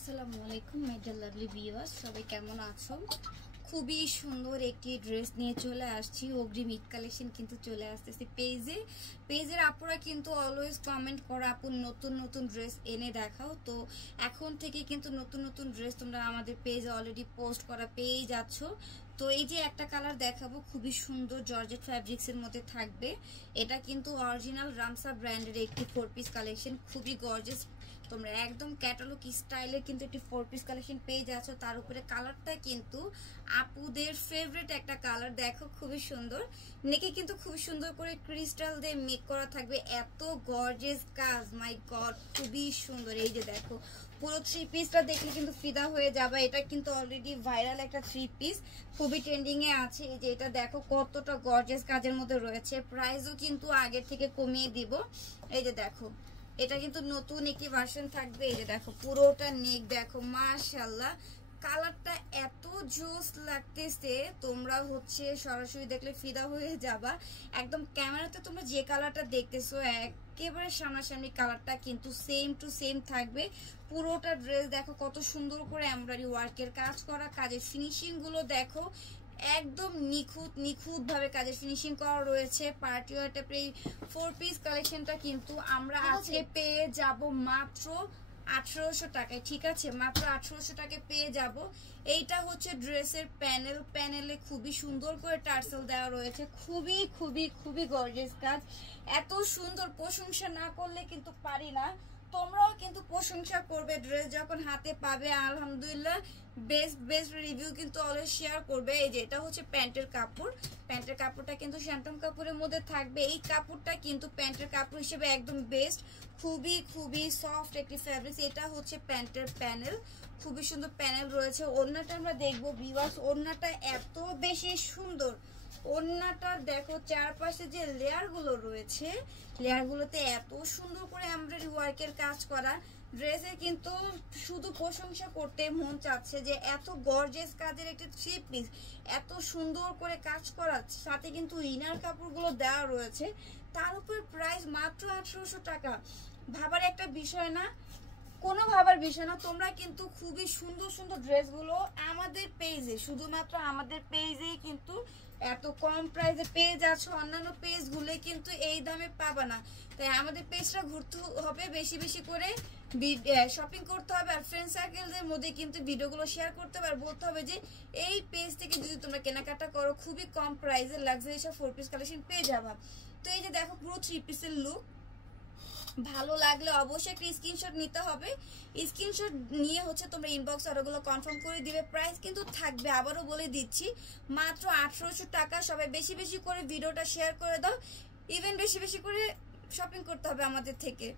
আসসালামু আলাইকুম my dear lovely viewers, সবাই কেমন আছো? খুবই সুন্দর একটি ড্রেস নিয়ে চলে আসছি। অগ্রিম ঈদ কালেকশন কিন্তু চলে আসতেছে পেজের আপুরা কিন্তু অলওয়েজ কমেন্ট করা, আপু নতুন নতুন ড্রেস এনে দেখাও। তো এখন থেকে কিন্তু নতুন নতুন ড্রেস তোমরা আমাদের পেজে অলরেডি পোস্ট করা পেয়ে যাচ্ছ। তো এই যে একটা কালার দেখাবো, খুবই সুন্দর জর্জেট ফ্যাব্রিক্সের মধ্যে থাকবে। এটা কিন্তু অরিজিনাল রামসা ব্র্যান্ডের একটি 4 পিস কালেকশন, খুবই গর্জিয়াস। তোমরা একদম ক্যাটালগ স্টাইলে কিন্তু একটি 4 পিস কালেকশন পেয়ে যাচ্ছ। তার উপরে কালারটা কিন্তু আপুদের ফেভারিট একটা কালার, দেখো খুবই সুন্দর। নেকে কিন্তু খুবই সুন্দর করে ক্রিস্টাল দিয়ে মেক করা থাকবে, এত গর্জিয়াস কাজ, মাই গড খুবই সুন্দর। এই যে দেখো পুরো 3 পিসটা দেখলে কিন্তু ফিদা হয়ে যাবে। এটা কিন্তু অলরেডি ভাইরাল একটা 3 পিস, খুবই ট্রেন্ডিং এ আছে। এই যে এটা দেখো কতটা গর্জিয়াস কাজের মধ্যে রয়েছে। প্রাইসও কিন্তু আগের থেকে কমিয়ে দিব। এই যে দেখো এটা কিন্তু নতুন একটি ভার্সন থাকবে। এই যে দেখো পুরোটা নেক দেখো, মাশাআল্লাহ কালারটা এত জোস লাগতেছে, তোমরা হচ্ছে সরাসরি দেখলে ফিদা হয়ে যাবা। একদম ক্যামেরাতে তোমরা যে কালারটা দেখতেছো একেবারে সামনাসামনি কালারটা কিন্তু সেম টু সেম থাকবে। পুরোটা ড্রেস দেখো কত সুন্দর করে এমব্রয়ডারি ওয়ার্কের কাজ করা, কাজের ফিনিশিং গুলো দেখো একদম নিখুঁত ভাবে কাজের ফিনিশিং করা রয়েছে। পার্টি ওয়্যার টাইপের এই 4 পিস কালেকশনটা কিন্তু আমরা আজকে পেয়ে যাব মাত্র 1800 টাকায়। ঠিক আছে, মাত্র 1800 টাকায় পেয়ে যাব। এইটা হচ্ছে ড্রেসের প্যানেলে খুবই সুন্দর করে টার্সেল দেওয়া রয়েছে, খুবই খুবই খুবই গর্জিয়াস কাজ। এত সুন্দর প্রশংসা না করলে কিন্তু পারি না। তোমরাও কিন্তু প্রশংসা করবে, ড্রেস যখন হাতে পাবে আলহামদুলিল্লাহ বেস্ট রিভিউ কিন্তু অলওয়েজ শেয়ার করবে। এই যে এটা হচ্ছে প্যান্টের কাপড়টা কিন্তু শ্যান্টন কাপড়ের মধ্যে থাকবে। এই কাপড়টা কিন্তু প্যান্টের কাপড় হিসেবে একদম বেস্ট, খুবই খুবই সফট একটি ফ্যাব্রিক্স। এটা হচ্ছে প্যান্টের প্যানেল, খুবই সুন্দর প্যানেল রয়েছে। ওড়নাটা আমরা দেখবো ভিউয়ার্স, ওড়নাটা এত বেশি সুন্দর। ওড়নাটা দেখো চারপাশে যে লেয়ার গুলো রয়েছে, লেয়ার গুলোতে এত সুন্দর করে এমব্রয়ডারি ওয়ার্কের কাজ করা। ড্রেসে কিন্তু শুধু প্রশংসা করতে মন চাচ্ছে যে এত গর্জিয়াস কাজের একটা 3 পিস, এত সুন্দর করে কাজ করা, সাথে কিন্তু ইনার কাপড়গুলো দেওয়া রয়েছে। তার উপর প্রাইস মাত্র 1800 টাকা। ভাবার একটা বিষয় না, কোনো ভাবার বিষয় না। তোমরা কিন্তু খুবই সুন্দর সুন্দর ড্রেসগুলো আমাদের পেজে, শুধুমাত্র আমাদের পেজেই কিন্তু এত কম প্রাইসে পেয়ে যাচ্ছ। অন্যান্য পেজগুলো কিন্তু এই দামে পাবা না। তাই আমাদের পেজটা ঘুরতে হবে, বেশি বেশি করে শপিং করতে হবে, আর ফ্রেন্ড সার্কেলদের মধ্যে কিন্তু ভিডিওগুলো শেয়ার করতে হবে, আর বলতে হবে যে এই পেজ থেকে যদি তোমরা কেনাকাটা করো খুবই কম প্রাইসে লাক্সারি সব 4 পিস কালেকশন পেয়ে যাবা। তো এই যে দেখো পুরো 3 পিসের লুক, ভালো লাগলে অবশ্যই একটা স্ক্রিনশট নিতে হবে। স্ক্রিনশট নিয়ে হচ্ছে তোমরা ইনবক্স আর ওগুলো কনফার্ম করে দিবে। প্রাইস কিন্তু থাকবে, আবারও বলে দিচ্ছি, মাত্র 1800 টাকা। সবাই বেশি বেশি করে ভিডিওটা শেয়ার করে দাও, ইভেন বেশি বেশি করে শপিং করতে হবে আমাদের থেকে।